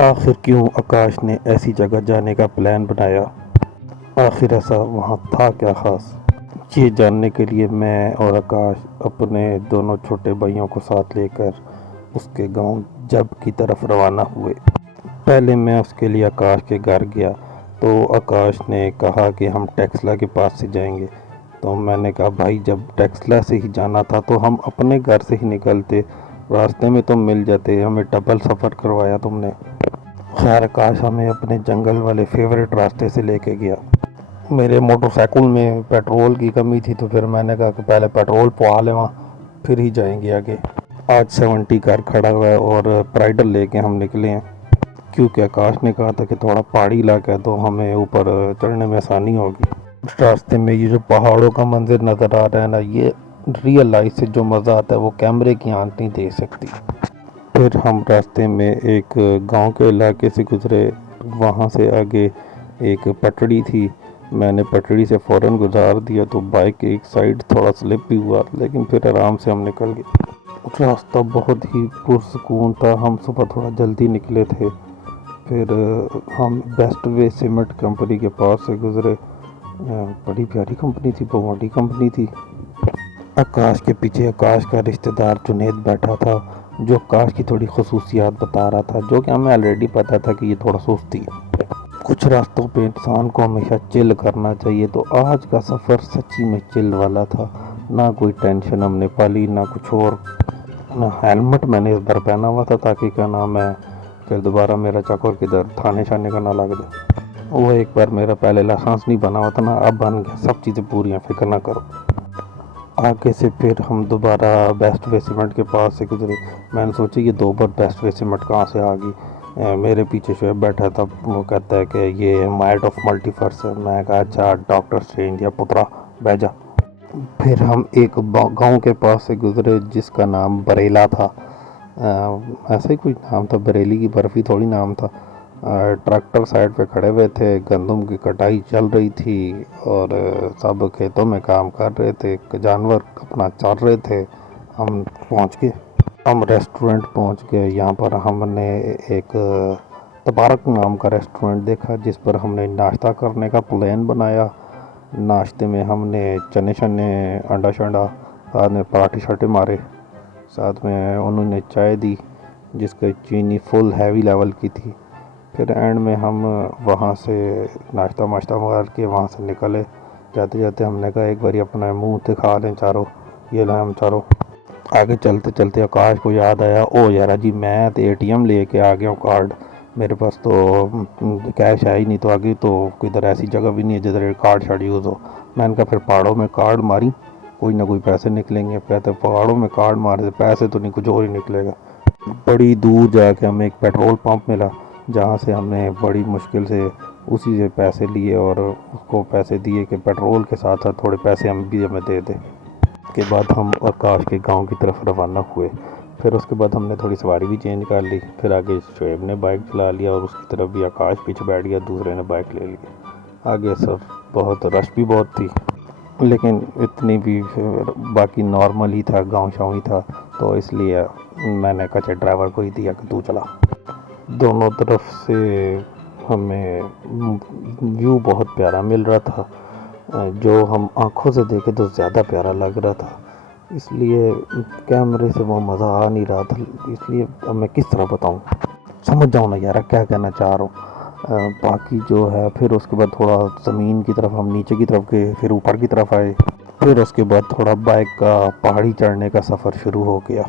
آخر کیوں آکاش نے ایسی جگہ جانے کا پلان بنایا؟ آخر ایسا وہاں تھا کیا خاص؟ یہ جاننے کے لیے میں اور آکاش اپنے دونوں چھوٹے بھائیوں کو ساتھ لے کر اس کے گاؤں جب کی طرف روانہ ہوئے۔ پہلے میں اس کے لیے آکاش کے گھر گیا تو آکاش نے کہا کہ ہم ٹیکسلا کے پاس سے جائیں گے، تو میں نے کہا بھائی جب ٹیکسلا سے ہی جانا تھا تو ہم اپنے گھر سے ہی نکلتے، راستے میں تم مل جاتے، ہمیں ڈبل سفر کروایا تم نے۔ خیر آکاش ہمیں اپنے جنگل والے فیورٹ راستے سے لے کے گیا۔ میرے موٹر سائیکل میں پیٹرول کی کمی تھی تو پھر میں نے کہا کہ پہلے پیٹرول پوا لیں وہاں پھر ہی جائیں گے آگے۔ آج 70 کار کھڑا ہوا ہے اور پرائڈر لے کے ہم نکلے ہیں، کیونکہ آکاش نے کہا تھا کہ تھوڑا پہاڑی علاقہ ہے تو ہمیں اوپر چڑھنے میں آسانی ہوگی۔ راستے میں یہ جو پہاڑوں کا منظر نظر آ رہا ہے نا، یہ ریئل لائف سے جو مزہ آتا ہے وہ کیمرے کی آنکھ نہیں دے سکتی۔ پھر ہم راستے میں ایک گاؤں کے علاقے سے گزرے، وہاں سے آگے ایک پٹڑی تھی، میں نے پٹڑی سے فوراً گزار دیا تو بائک ایک سائیڈ تھوڑا سلپ بھی ہوا، لیکن پھر آرام سے ہم نکل گئے۔ راستہ بہت ہی پرسکون تھا، ہم صبح تھوڑا جلدی نکلے تھے۔ پھر ہم بیسٹ وے سیمنٹ کمپنی کے پاس سے گزرے، بڑی پیاری کمپنی تھی، بہت بڑی کمپنی تھی۔ آکاش کے پیچھے آکاش کا رشتہ دار جنید بیٹھا تھا جو آکاش کی تھوڑی خصوصیات بتا رہا تھا، جو کہ ہمیں آلریڈی پتا تھا کہ یہ تھوڑا سستی ہے۔ کچھ راستوں پہ انسان کو ہمیشہ چل کرنا چاہیے، تو آج کا سفر سچی میں چل والا تھا، نہ کوئی ٹینشن ہم نے پالی نہ کچھ اور، نہ ہیلمٹ میں نے اس بار پہنا ہوا تھا تاکہ کیا نام ہے پھر دوبارہ میرا چکر کدھر تھانے شانے کا نہ لگ جائے۔ وہ ایک بار میرا پہلے لائسنس نہیں بنا ہوا تھا نا، اب بن گیا، سب چیزیں پوری ہیں، فکر نہ کرو۔ آگے سے پھر ہم دوبارہ بیسٹ وے سیمنٹ کے پاس سے گزرے، میں نے سوچی کہ دو بار بیسٹ وے سیمنٹ کہاں سے آ گئی۔ میرے پیچھے شعیب بیٹھا تھا، وہ کہتا ہے کہ یہ مائٹ آف ملٹی فرس ہے، میں کہا اچھا ڈاکٹر اسٹرینج یا پترا بیجا۔ پھر ہم ایک گاؤں کے پاس سے گزرے جس کا نام بریلا تھا، ایسا ہی کوئی نام تھا، بریلی کی برفی تھوڑی نام تھا۔ ٹریکٹر سائڈ پہ کھڑے ہوئے تھے، گندم کی کٹائی چل رہی تھی اور سب کھیتوں میں کام کر رہے تھے، جانور اپنا چر رہے تھے۔ ہم پہنچ گئے، ہم ریسٹورنٹ پہنچ گئے، یہاں پر ہم نے ایک تبارک نام کا ریسٹورنٹ دیکھا جس پر ہم نے ناشتہ کرنے کا پلان بنایا۔ ناشتے میں ہم نے چنے شنے، انڈا شنڈا، ساتھ میں پراٹھے شاٹھے مارے، ساتھ میں انہوں نے چائے دی جس کا چینی فل ہیوی لیول کی تھی۔ پھر اینڈ میں ہم وہاں سے ناشتہ ماشتہ مار کے وہاں سے نکلے، جاتے جاتے ہم نے کہا ایک باری اپنا منہ دکھا لیں چاروں، یہ لیں ہم چاروں۔ آگے چلتے چلتے آکاش کو یاد آیا، او یارا جی میں تو ATM لے کے آ گیا ہوں کارڈ، میرے پاس تو کیش ہے ہی نہیں، تو آگے تو کدھر ایسی جگہ بھی نہیں ہے جدھر کارڈ شارڈ یوز ہو۔ میں نے کہا پھر پہاڑوں میں کارڈ ماری، کوئی نہ کوئی پیسے نکلیں گے۔ کہتے پہاڑوں میں کارڈ مارے پیسے تو نہیں، کچھ اور ہی نکلے گا۔ بڑی دور جا کے ہمیں ایک پیٹرول پمپ ملا جہاں سے ہم نے بڑی مشکل سے اسی سے پیسے لیے اور اس کو پیسے دیے کہ پیٹرول کے ساتھ ساتھ تھوڑے پیسے ہم بھی ہمیں دے دیں۔ اس کے بعد ہم آکاش کے گاؤں کی طرف روانہ ہوئے۔ پھر اس کے بعد ہم نے تھوڑی سواری بھی چینج کر لی، پھر آگے شعیب نے بائک چلا لیا اور اس کی طرف بھی آکاش پیچھے بیٹھ گیا، دوسرے نے بائک لے لی۔ آگے سر بہت رش بھی بہت تھی، لیکن اتنی بھی باقی نارمل ہی تھا، گاؤں شاؤں ہی تھا، تو اس لیے میں نے کہا ڈرائیور کو ہی دیا کہ تو چلا۔ دونوں طرف سے ہمیں ویو بہت پیارا مل رہا تھا، جو ہم آنکھوں سے دیکھے تو زیادہ پیارا لگ رہا تھا، اس لیے کیمرے سے وہ مزہ آ نہیں رہا تھا، اس لیے اب میں کس طرح بتاؤں، سمجھ جاؤ نا یار کیا کہنا چاہ رہا ہوں۔ باقی جو ہے پھر اس کے بعد تھوڑا زمین کی طرف ہم نیچے کی طرف گئے، پھر اوپر کی طرف آئے، پھر اس کے بعد تھوڑا بائک کا پہاڑی چڑھنے کا سفر شروع ہو گیا۔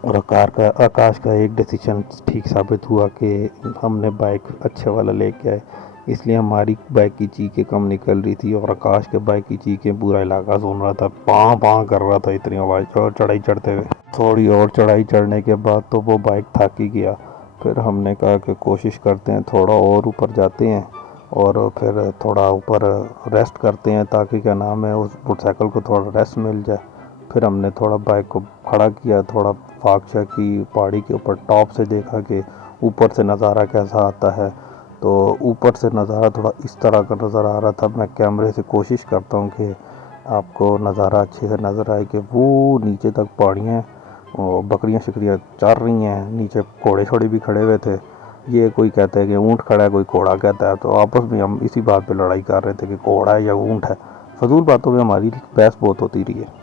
اور آکاش کا ایک ڈیسیشن ٹھیک ثابت ہوا کہ ہم نے بائک اچھے والا لے کے آئے، اس لیے ہماری بائک کی چیخیں کم نکل رہی تھی اور آکاش کے بائک کی چیخیں پورا علاقہ سن رہا تھا، پاں پاں کر رہا تھا اتنی آواز اور چڑھائی چڑھتے ہوئے۔ تھوڑی اور چڑھائی چڑھنے کے بعد تو وہ بائک تھک ہی گیا، پھر ہم نے کہا کہ کوشش کرتے ہیں تھوڑا اور اوپر جاتے ہیں اور پھر تھوڑا اوپر ریسٹ کرتے ہیں تاکہ کیا نام ہے اس موٹر سائیکل کو تھوڑا ریسٹ مل جائے۔ پھر ہم نے تھوڑا بائک کو کھڑا کیا، تھوڑا فاکشہ کی پہاڑی کے اوپر ٹاپ سے دیکھا کہ اوپر سے نظارہ کیسا آتا ہے، تو اوپر سے نظارہ تھوڑا اس طرح کا نظر آ رہا تھا۔ میں کیمرے سے کوشش کرتا ہوں کہ آپ کو نظارہ اچھے سے نظر آئے کہ وہ نیچے تک پہاڑیاں، بکریاں شکریاں چر رہی ہیں، نیچے گھوڑے شوڑے بھی کھڑے ہوئے تھے، یہ کوئی کہتا ہے کہ اونٹ کھڑا ہے، کوئی گھوڑا کہتا ہے، تو آپس میں ہم اسی بات پہ لڑائی کر رہے تھے کہ گھوڑا ہے یا اونٹ ہے۔ فضول باتوں پہ ہماری بحث بہت ہوتی رہی ہے۔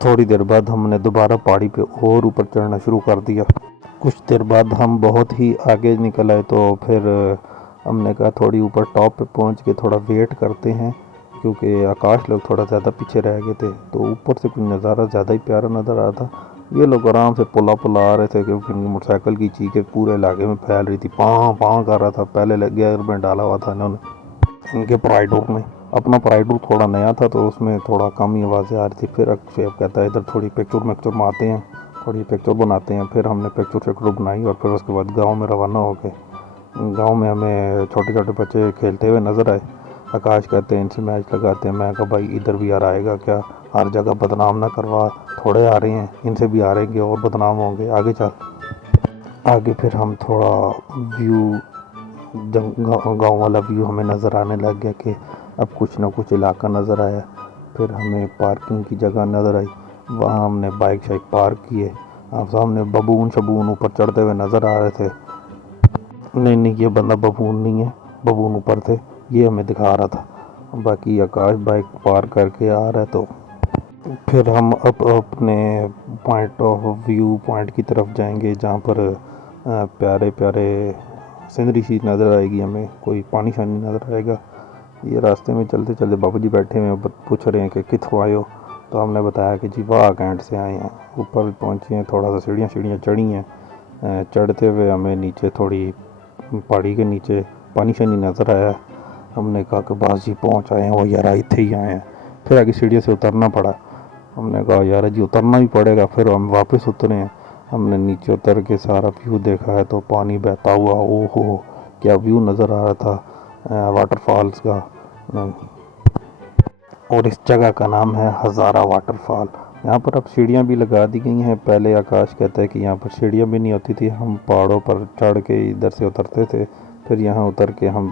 تھوڑی دیر بعد ہم نے دوبارہ پہاڑی پہ اور اوپر چڑھنا شروع کر دیا۔ کچھ دیر بعد ہم بہت ہی آگے نکل آئے، تو پھر ہم نے کہا تھوڑی اوپر ٹاپ پہ پہنچ کے تھوڑا ویٹ کرتے ہیں، کیونکہ آکاش لوگ تھوڑا زیادہ پیچھے رہ گئے تھے، تو اوپر سے کوئی نظارہ زیادہ ہی پیارا نظر آ رہا تھا۔ یہ لوگ آرام سے پلا آ رہے تھے، کیونکہ ان کی موٹر سائیکل کی چیخیں پورے علاقے میں پھیل رہی تھی، پاں پاں کر رہا تھا۔ پہلے گیئر میں ڈالا ہوا تھا انہوں نے ان کے پرائیڈور میں، اپنا پرائیڈور تھوڑا نیا تھا تو اس میں تھوڑا کم ہی آوازیں آ رہی تھی۔ پھر شعیب کہتا ہے ادھر تھوڑی پکچر مارتے ہیں، تھوڑی پکچر بناتے ہیں۔ پھر ہم نے پکچر بنائی، اور پھر اس کے بعد گاؤں میں روانہ ہو گئے۔ گاؤں میں ہمیں چھوٹے چھوٹے بچے کھیلتے ہوئے نظر آئے۔ آکاش کہتے ہیں ان سے میچ لگاتے ہیں۔ میں کہا بھائی ادھر بھی یار آئے گا کیا، ہر جگہ بدنام نہ کروا، تھوڑے آ رہے ہیں، ان سے بھی آ رہے ہیں کہ اور بدنام ہوں گے، آگے چل۔ آگے پھر ہم تھوڑا ویو گاؤں والا ویو ہمیں نظر آنے لگ گیا کہ اب کچھ نہ کچھ علاقہ نظر آیا۔ پھر ہمیں پارکنگ کی جگہ نظر آئی، وہاں ہم نے بائک شائک پارک کیے۔ اب سامنے ببون شبون اوپر چڑھتے ہوئے نظر آ رہے تھے۔ نہیں یہ بندہ ببون نہیں ہے، ببون اوپر تھے، یہ ہمیں دکھا رہا تھا۔ باقی آکاش بائک پارک کر کے آ رہا ہے۔ تو پھر ہم اب اپنے پوائنٹ آف ویو پوائنٹ کی طرف جائیں گے، جہاں پر پیارے پیارے سینری سی نظر آئے گی، ہمیں کوئی پانی شانی نظر آئے گا۔ یہ راستے میں چلتے چلتے بابا جی بیٹھے ہوئے ہیں، پوچھ رہے ہیں کہ کتوں آئے ہو، تو ہم نے بتایا کہ جی واہ کینٹ سے آئے ہیں۔ اوپر پہنچے ہیں، تھوڑا سا سیڑھیاں چڑھی ہیں۔ چڑھتے ہوئے ہمیں نیچے تھوڑی پہاڑی کے نیچے پانی شانی نظر آیا۔ ہم نے کہا کہ باس جی پہنچ آئے ہیں، وہ یار اتنے ہی آئے ہیں۔ پھر آگے سیڑھیوں سے اترنا پڑا۔ ہم نے کہا یار جی اترنا ہی پڑے گا، پھر ہم واپس اترے ہیں۔ ہم نے نیچے اتر کے سارا ویو دیکھا ہے، تو پانی بہتا ہوا، او ہو کیا ویو نظر آ رہا تھا واٹر فالز کا۔ اور اس جگہ کا نام ہے ہزارہ واٹر فال۔ یہاں پر اب سیڑھیاں بھی لگا دی گئی ہیں۔ پہلے آکاش کہتا ہے کہ یہاں پر سیڑھیاں بھی نہیں ہوتی تھی، ہم پہاڑوں پر چڑھ کے ادھر سے اترتے تھے، پھر یہاں اتر کے ہم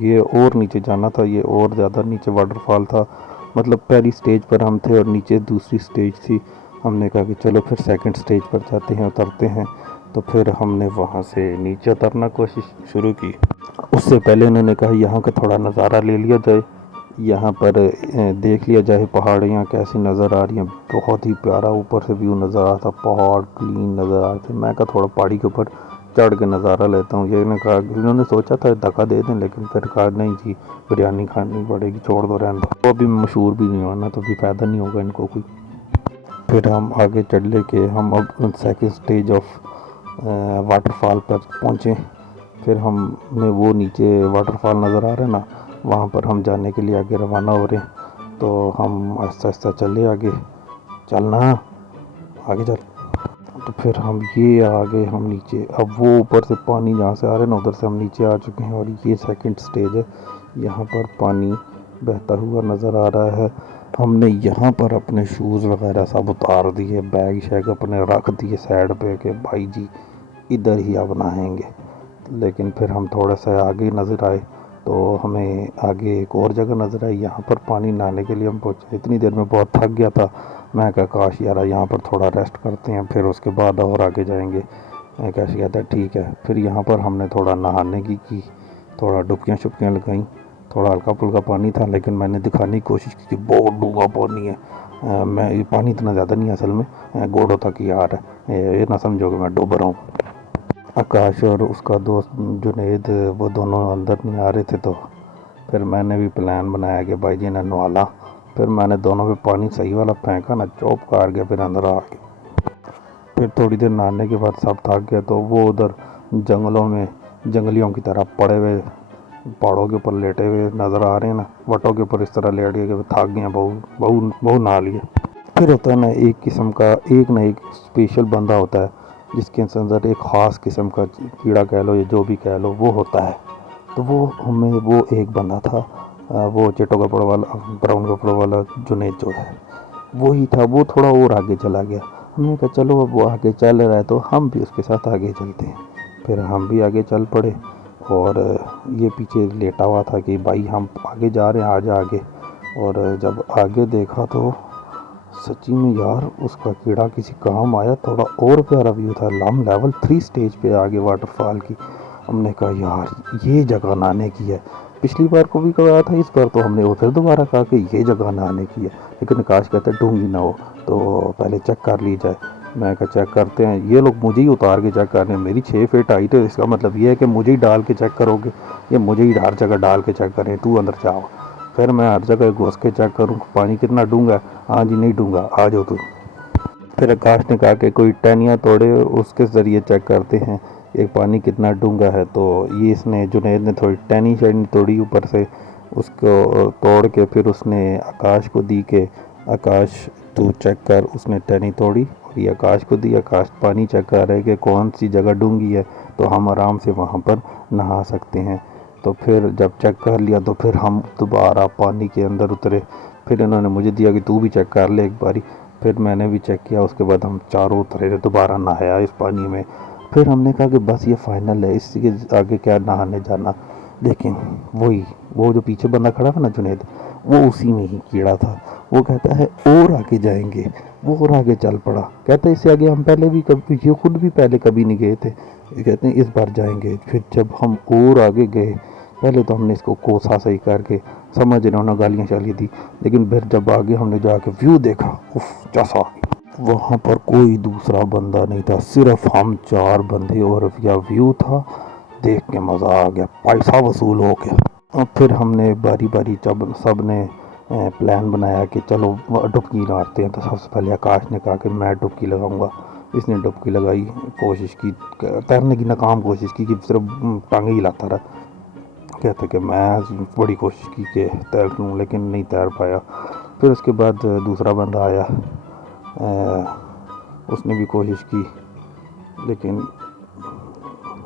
یہ اور نیچے جانا تھا، یہ اور زیادہ نیچے واٹر فال تھا۔ مطلب پہلی سٹیج پر ہم تھے اور نیچے دوسری سٹیج تھی۔ ہم نے کہا کہ چلو پھر سیکنڈ سٹیج پر جاتے ہیں، اترتے ہیں۔ تو پھر ہم نے وہاں سے نیچے اترنا کوشش شروع کی۔ اس سے پہلے انہوں نے کہا یہاں کا تھوڑا نظارہ لے لیا جائے، یہاں پر دیکھ لیا جائے پہاڑیاں کیسی نظر آ رہی ہیں۔ بہت ہی پیارا اوپر سے ویو نظر آ رہا تھا، پہاڑ کلین نظر آ رہے تھے۔ میں کہا تھوڑا پہاڑی کے اوپر چڑھ کے نظارہ لیتا ہوں۔ یہ نے کہا انہوں نے سوچا تھا دھکا دے دیں، لیکن پھر کہا نہیں جی بریانی کھانی پڑے گی، چھوڑ دو رہنے دو، وہ بھی مشہور بھی نہیں ہونا تو بھی فائدہ نہیں ہوگا ان کو کوئی۔ پھر ہم آگے چل لے کے ہم اب second stage of waterfall پر پہنچے۔ پھر ہم نے وہ نیچے واٹر فال نظر آ رہا ہے نا، وہاں پر ہم جانے کے لیے آگے روانہ ہو رہے ہیں۔ تو ہم آہستہ آہستہ چلے آگے، چلنا آگے چل۔ تو پھر ہم یہ آگے ہم نیچے، اب وہ اوپر سے پانی جہاں سے آ رہے ہیں نا ادھر سے ہم نیچے آ چکے ہیں، اور یہ سیکنڈ سٹیج ہے۔ یہاں پر پانی بہتا ہوا نظر آ رہا ہے۔ ہم نے یہاں پر اپنے شوز وغیرہ سب اتار دیے، بیگ شیگ اپنے رکھ دیے سائڈ پہ کہ بھائی جی ادھر ہی اب نہائیں گے۔ لیکن پھر ہم تھوڑا سا آگے نظر آئے تو ہمیں آگے ایک اور جگہ نظر آئی، یہاں پر پانی نہانے کے لیے ہم پہنچے۔ اتنی دیر میں بہت تھک گیا تھا، میں کہا کاش یار یہاں پر تھوڑا ریسٹ کرتے ہیں، پھر اس کے بعد اور آگے جائیں گے۔ کیش کہتا ہے ٹھیک ہے۔ پھر یہاں پر ہم نے تھوڑا نہانے کی تھوڑا ڈبکیاں شبکیاں لگائیں، تھوڑا ہلکا پھلکا پانی تھا، لیکن میں نے دکھانے کی کوشش کی کہ بہت ڈوبا پانی ہے، میں یہ پانی اتنا زیادہ نہیں ہے اصل میں، گوڑوں تک ہی آ رہا ہے، یہ نہ سمجھو کہ میں ڈوب رہا ہوں۔ آکاش اور اس کا دوست جنید وہ دونوں اندر نہیں آ رہے تھے، تو پھر میں نے بھی پلان بنایا کہ بھائی جی نے نوالا۔ پھر میں نے دونوں پہ پانی صحیح والا پھینکا نا، چوپ کار گیا، پھر اندر آ گیا۔ پھر تھوڑی دیر نہانے کے بعد سب تھک گیا، تو وہ ادھر جنگلوں میں جنگلیوں کی طرح پڑے ہوئے پہاڑوں کے اوپر لیٹے ہوئے نظر آ رہے ہیں نا، وٹوں کے اوپر اس طرح لیٹ گئے کہ تھک گئے، بہو نہا لیے۔ پھر ہوتا ہے نا ایک قسم کا ایک نہ ایک اسپیشل بندہ ہوتا ہے جس کے اندر ایک خاص قسم کا کیڑا کہہ لو یا جو بھی کہہ لو وہ ہوتا ہے۔ تو وہ ہمیں وہ ایک بندہ تھا، وہ چٹو کپڑوں والا براؤن کپڑوں والا جنید جو ہے وہی تھا۔ وہ تھوڑا اور آگے چلا گیا، ہم نے کہا چلو اب وہ آگے چل رہا ہے تو ہم بھی اس کے ساتھ آگے چلتے ہیں۔ پھر ہم بھی آگے چل پڑے، اور یہ پیچھے لیٹا ہوا تھا کہ بھائی ہم آگے جا رہے ہیں، آجا آگے۔ اور جب آگے دیکھا تو سچی میں یار اس کا کیڑا کسی کام آیا، تھوڑا اور پیارا ویو تھا۔ ہم لیول 3 سٹیج پہ آگے واٹر فال کی، ہم نے کہا یار یہ جگہ نہانے کی ہے، پچھلی بار کو بھی کہا تھا، اس بار تو ہم نے وہ پھر دوبارہ کہا کہ یہ جگہ نہانے کی ہے، لیکن آکاش کہتا ہے ڈونگی نہ ہو تو پہلے چیک کر لی جائے۔ میں کہا چیک کرتے ہیں، یہ لوگ مجھے ہی اتار کے چیک کر رہے ہیں، میری 6 فٹ ہائٹ ہے، اس کا مطلب یہ ہے کہ مجھے ہی ڈال کے چیک کرو گے، یہ مجھے ہی ہر جگہ ڈال کے چیک کریں، تو اندر جاؤ۔ پھر میں ہر جگہ گھس کے چیک کروں پانی کتنا ڈونگا ہے، ہاں جی نہیں ڈونگا، آ جاؤ تو۔ پھر آکاش نے کہا کہ کوئی ٹینیاں توڑے اس کے ذریعے چیک کرتے ہیں ایک پانی کتنا ڈونگا ہے، تو یہ اس نے جنید نے تھوڑی ٹینی شینی توڑی اوپر سے، اس کو توڑ کے پھر اس نے آکاش کو دی کہ آکاش تو چیک کر، اس نے ٹینی توڑی اور یہ آکاش کو دی، آکاش پانی چیک کر رہے کہ کون سی جگہ ڈونگی ہے تو ہم آرام سے وہاں پر نہا سکتے ہیں۔ تو پھر جب چیک کر لیا تو پھر ہم دوبارہ پانی کے اندر اترے، پھر انہوں نے مجھے دیا کہ تو بھی چیک کر لے ایک باری، پھر میں نے بھی چیک کیا، اس کے بعد ہم چاروں اترے دوبارہ نہایا اس پانی میں۔ پھر ہم نے کہا کہ بس یہ فائنل ہے، اس کے آگے کیا نہانے جانا، لیکن وہ جو پیچھے بندہ کھڑا تھا نا جنید، وہ اسی میں ہی کیڑا تھا، وہ کہتا ہے اور آگے جائیں گے، وہ اور آگے چل پڑا، کہتا ہے اس سے آگے ہم پہلے بھی کبھی، یہ خود بھی پہلے کبھی نہیں گئے تھے، یہ کہتے ہیں اس بار جائیں گے۔ پھر جب ہم اور آگے گئے، پہلے تو ہم نے اس کو کوسا صحیح کر کے سمجھ رہے انہوں نے گالیاں شالیاں دی، لیکن پھر جب آگے ہم نے جا کے ویو دیکھا، اف چسا، وہاں پر کوئی دوسرا بندہ نہیں تھا، صرف ہم 4 بندے، اور ویو تھا، دیکھ کے مزہ آ گیا، پیسہ وصول ہو گیا۔ اور پھر ہم نے باری باری جب سب نے پلان بنایا کہ چلو ڈبکی مارتے ہیں، تو سب سے پہلے آکاش نے کہا کہ میں ڈبکی لگاؤں گا، اس نے ڈبکی لگائی، کوشش کی تیرنے کی، ناکام کوشش کی کہ صرف ٹانگیں ہی لاتا رہا، کہتے کہ میں بڑی کوشش کی کہ تیر لوں لیکن نہیں تیر پایا۔ پھر اس کے بعد دوسرا بندہ آیا، اس نے بھی کوشش کی، لیکن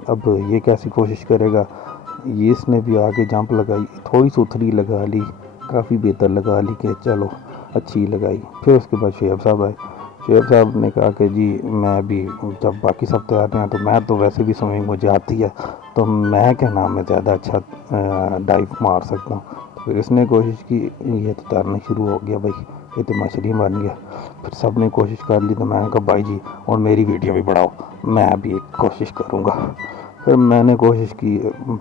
اب یہ کیسی کوشش کرے گا، یہ اس نے بھی آگے جمپ لگائی، تھوڑی ستھری لگا لی، کافی بہتر لگا لی کہ چلو اچھی لگائی۔ پھر اس کے بعد شعیب صاحب آئے، شعیب صاحب نے کہا کہ جی میں بھی، جب باقی سب تیار ہیں تو میں تو ویسے بھی سوئمنگ مجھے آتی ہے، تو میں کیا نام ہے زیادہ اچھا ڈائیو مار سکتا ہوں۔ پھر اس نے کوشش کی، یہ تو تیرنا شروع ہو گیا بھائی، یہ تو مچھلی بن گیا۔ پھر سب نے کوشش کر لی تو میں نے کہا بھائی جی اور میری ویڈیو بھی بڑھاؤ، میں بھی ایک کوشش کروں گا۔ پھر میں نے کوشش کی،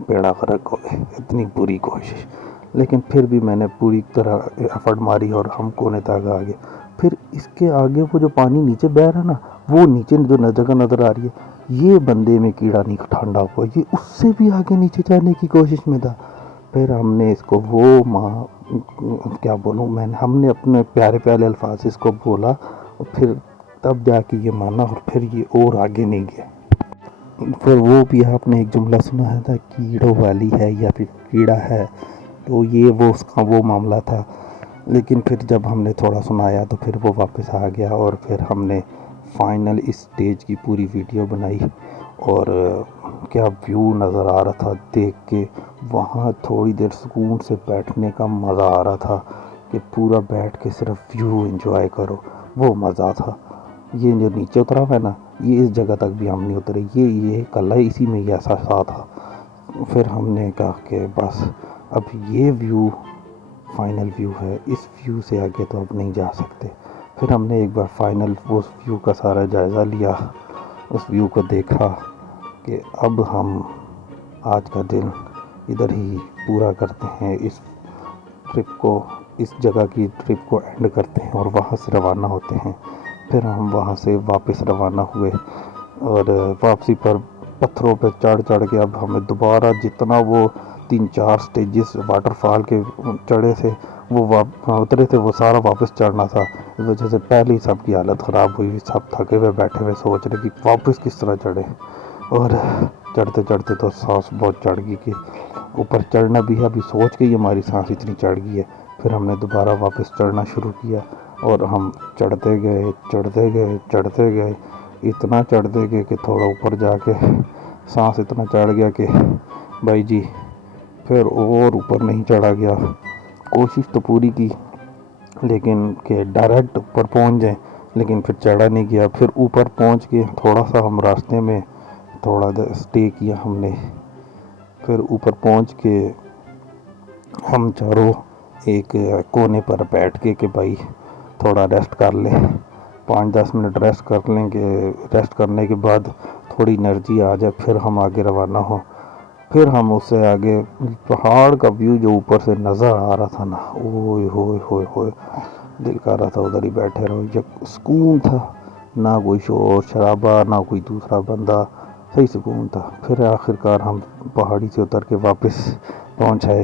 بیڑا غرق ہو گئے، اتنی بری کوشش، لیکن پھر بھی میں نے پوری طرح ایفرٹ ماری اور ہم کونے تک آ گئے۔ پھر اس کے آگے وہ جو پانی نیچے بہہ رہا نا، وہ نیچے جو جگہ نظر آ رہی ہے، یہ بندے میں کیڑا نہیں ٹھنڈا ہوا، یہ اس سے بھی آگے نیچے جانے کی کوشش میں تھا۔ پھر ہم نے اس کو کیا بولوں میں، ہم نے اپنے پیارے پیارے الفاظ اس کو بولا، اور پھر تب جا کے یہ مانا، اور پھر یہ اور آگے نہیں گیا۔ پھر وہ بھی آپ نے ایک جملہ سنا تھا، کیڑوں والی ہے یا پھر کیڑا ہے، تو یہ وہ اس کا وہ معاملہ تھا۔ لیکن پھر جب ہم نے تھوڑا سنایا تو پھر وہ واپس آ گیا، اور پھر ہم نے فائنل اس سٹیج کی پوری ویڈیو بنائی، اور کیا ویو نظر آ رہا تھا دیکھ کے، وہاں تھوڑی دیر سکون سے بیٹھنے کا مزہ آ رہا تھا کہ پورا بیٹھ کے صرف ویو انجوائے کرو، وہ مزہ تھا۔ یہ جو نیچے اترا ہے نا، یہ اس جگہ تک بھی ہم نہیں اترے، یہ کل ہے، اسی میں یہ احساس تھا۔ پھر ہم نے کہا کہ بس اب یہ ویو فائنل ویو ہے، اس ویو سے آگے تو اب نہیں جا سکتے۔ پھر ہم نے ایک بار فائنل اس ویو کا سارا جائزہ لیا، اس ویو کو دیکھا کہ اب ہم آج کا دن ادھر ہی پورا کرتے ہیں، اس ٹرپ کو، اس جگہ کی ٹرپ کو اینڈ کرتے ہیں اور وہاں سے روانہ ہوتے ہیں۔ پھر ہم وہاں سے واپس روانہ ہوئے، اور واپسی پر پتھروں پہ چڑھ کے اب ہمیں دوبارہ جتنا وہ 3-4 سٹیجز واٹر فال کے چڑھے تھے، وہ اترے تھے، وہ سارا واپس چڑھنا تھا۔ اس وجہ سے پہلے ہی سب کی حالت خراب ہوئی، سب تھکے ہوئے بیٹھے ہوئے سوچ رہے کہ واپس کس طرح چڑھے، اور چڑھتے تو سانس بہت چڑھ گئی کہ اوپر چڑھنا بھی ہے، ابھی سوچ کے ہی ہماری سانس اتنی چڑھ گئی ہے۔ پھر ہم نے دوبارہ واپس چڑھنا شروع کیا، اور ہم چڑھتے گئے، اتنا چڑھتے گئے کہ تھوڑا اوپر جا کے سانس اتنا چڑھ گیا کہ بھائی جی پھر اور اوپر نہیں چڑھا گیا۔ کوشش تو پوری کی لیکن کہ ڈائریکٹ اوپر پہنچ جائیں، لیکن پھر چڑھا نہیں گیا۔ پھر اوپر پہنچ کے تھوڑا سا ہم راستے میں تھوڑا اسٹے کیا ہم نے، پھر اوپر پہنچ کے ہم چاروں ایک کونے پر بیٹھ کے کہ بھائی تھوڑا ریسٹ کر لیں، 5-10 منٹ ریسٹ کر لیں گے، ریسٹ کرنے کے بعد تھوڑی انرجی آ جائے پھر ہم آگے روانہ ہوں۔ پھر ہم اس سے آگے پہاڑ کا ویو جو اوپر سے نظر آ رہا تھا نا، اوئے ہوئے ہوئے ہوئے، دل کر رہا تھا ادھر ہی بیٹھے رہو، یہ سکون تھا، نہ کوئی شور شرابہ، نہ کوئی دوسرا بندہ، صحیح سکون تھا۔ پھر آخر کار ہم پہاڑی سے اتر کے واپس پہنچ آئے۔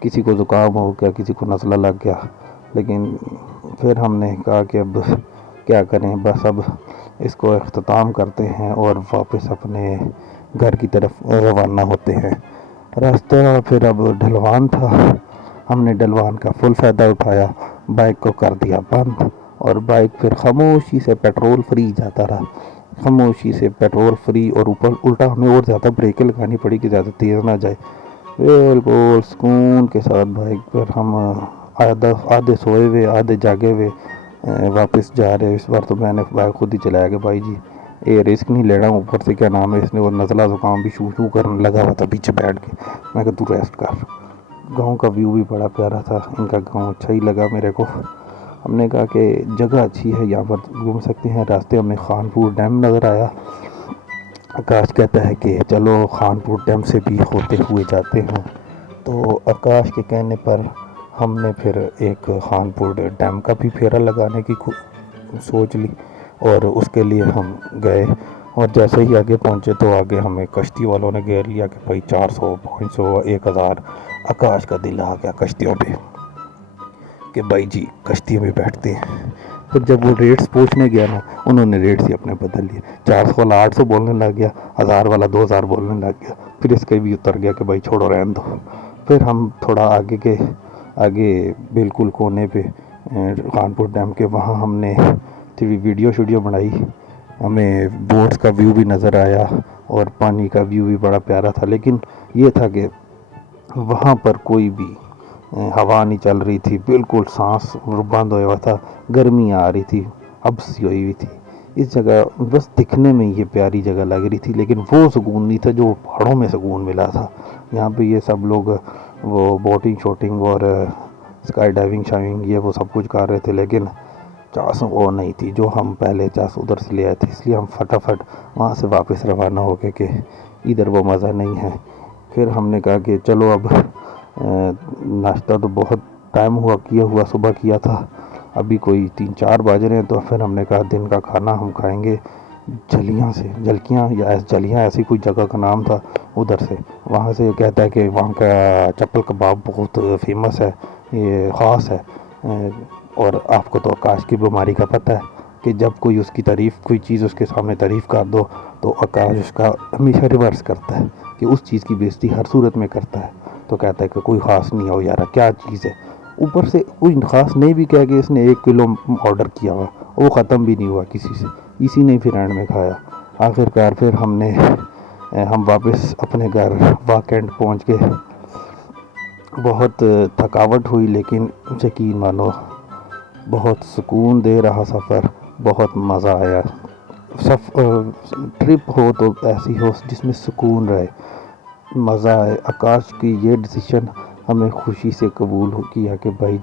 کسی کو زکام ہو گیا، کسی کو نزلہ لگ گیا، لیکن پھر ہم نے کہا کہ اب کیا کریں، بس اب اس کو اختتام کرتے ہیں اور واپس اپنے گھر کی طرف روانہ ہوتے ہیں۔ راستہ پھر اب ڈھلوان تھا، ہم نے ڈھلوان کا فل فائدہ اٹھایا، بائک کو کر دیا بند، اور بائک پھر خاموشی سے پیٹرول فری جاتا رہا، خاموشی سے پیٹرول فری، اور اوپر الٹا ہمیں اور زیادہ بریکیں لگانی پڑی کہ زیادہ تیز نہ جائے۔ بالکل سکون کے ساتھ بائک پر ہم آدھے سوئے ہوئے آدھے جاگے ہوئے واپس جا رہے۔ اس بار تو میں نے بائک خود ہی چلایا کہ بھائی جی یہ رسک نہیں لینا، اوپر سے کیا نام ہے اس نے وہ نزلہ زکام بھی شو شو کرنے لگا ہوا تھا پیچھے بیٹھ کے، میں کہا تو ریسٹ کر۔ گاؤں کا ویو بھی بڑا پیارا تھا، ان کا گاؤں اچھا ہی لگا میرے کو۔ ہم نے کہا کہ جگہ اچھی ہے، یہاں پر گھوم سکتے ہیں۔ راستے ہمیں خان پور ڈیم نظر آیا، آکاش کہتا ہے کہ چلو خان پور ڈیم سے بھی ہوتے ہوئے جاتے ہیں، تو آکاش کے کہنے پر ہم نے پھر ایک خان پور ڈیم کا بھی پھیرا لگانے کی سوچ لی، اور اس کے لیے ہم گئے، اور جیسے ہی آگے پہنچے تو آگے ہمیں کشتی والوں نے گھیر لیا کہ بھائی 400 500 1000۔ آکاش کا دل آ گیا کشتیوں پہ کہ بھائی جی کشتی میں بیٹھتے ہیں۔ پھر جب وہ ریٹس پوچھنے گیا نا، انہوں نے ریٹس ہی اپنے بدل لیے، 400 والا 800 بولنے لگ گیا، 1000 والا 2000 بولنے لگ گیا، پھر اس کے بھی اتر گیا کہ بھائی چھوڑو رہنے دو۔ پھر ہم تھوڑا آگے بالکل کونے پہ خان پور ڈیم کے، وہاں ہم نے تھوڑی ویڈیو بنائی، ہمیں بوٹس کا ویو بھی نظر آیا اور پانی کا ویو بھی بڑا پیارا تھا، لیکن یہ تھا کہ وہاں پر کوئی بھی ہوا نہیں چل رہی تھی، بالکل سانس بند ہوا تھا، گرمی آ رہی تھی، ہبس ہوئی ہوئی تھی اس جگہ، بس دکھنے میں یہ پیاری جگہ لگ رہی تھی، لیکن وہ سکون نہیں تھا جو پہاڑوں میں سکون ملا تھا۔ یہاں پہ یہ سب لوگ وہ بوٹنگ شوٹنگ اور اسکائی ڈائیونگ شائیونگ یہ وہ سب کچھ کر رہے تھے، لیکن چاس وہ نہیں تھی جو ہم پہلے چاس ادھر سے لے آئے تھے، اس لیے ہم فٹافٹ وہاں سے واپس روانہ ہو گئے کہ ادھر وہ مزہ نہیں ہے۔ پھر ہم نے کہا کہ چلو اب ناشتہ تو بہت ٹائم کیا ہوا صبح کیا تھا، ابھی کوئی 3-4 بج رہے ہیں، تو پھر ہم نے کہا دن کا کھانا ہم کھائیں گے جلیاں ایسی کوئی جگہ کا نام تھا ادھر سے، وہاں سے کہتا ہے کہ وہاں کا چپل کباب بہت فیمس ہے، یہ خاص ہے، اور آپ کو تو آکاش کی بیماری کا پتہ ہے کہ جب کوئی چیز اس کے سامنے تعریف کر دو تو آکاش اس کا ہمیشہ ریورس کرتا ہے کہ اس چیز کی بےزتی ہر صورت میں کرتا ہے، تو کہتا ہے کہ کوئی خاص نہیں ہو یار کیا چیز ہے، اوپر سے کوئی خاص نہیں بھی کہہ کہ اس نے 1 کلو آرڈر کیا ہوا، وہ ختم بھی نہیں ہوا کسی سے، اسی نے پھر اینڈ میں کھایا۔ آخر کار پھر ہم واپس اپنے گھر واکینڈ پہنچ گئے، بہت تھکاوٹ ہوئی، لیکن یقین مانو بہت سکون دے رہا سفر، بہت مزہ آیا۔ ٹرپ ہو تو ایسی ہو جس میں سکون رہے، مزہ آئے۔ آکاش کی یہ ڈیسیشن ہمیں خوشی سے قبول کیا کہ بھائی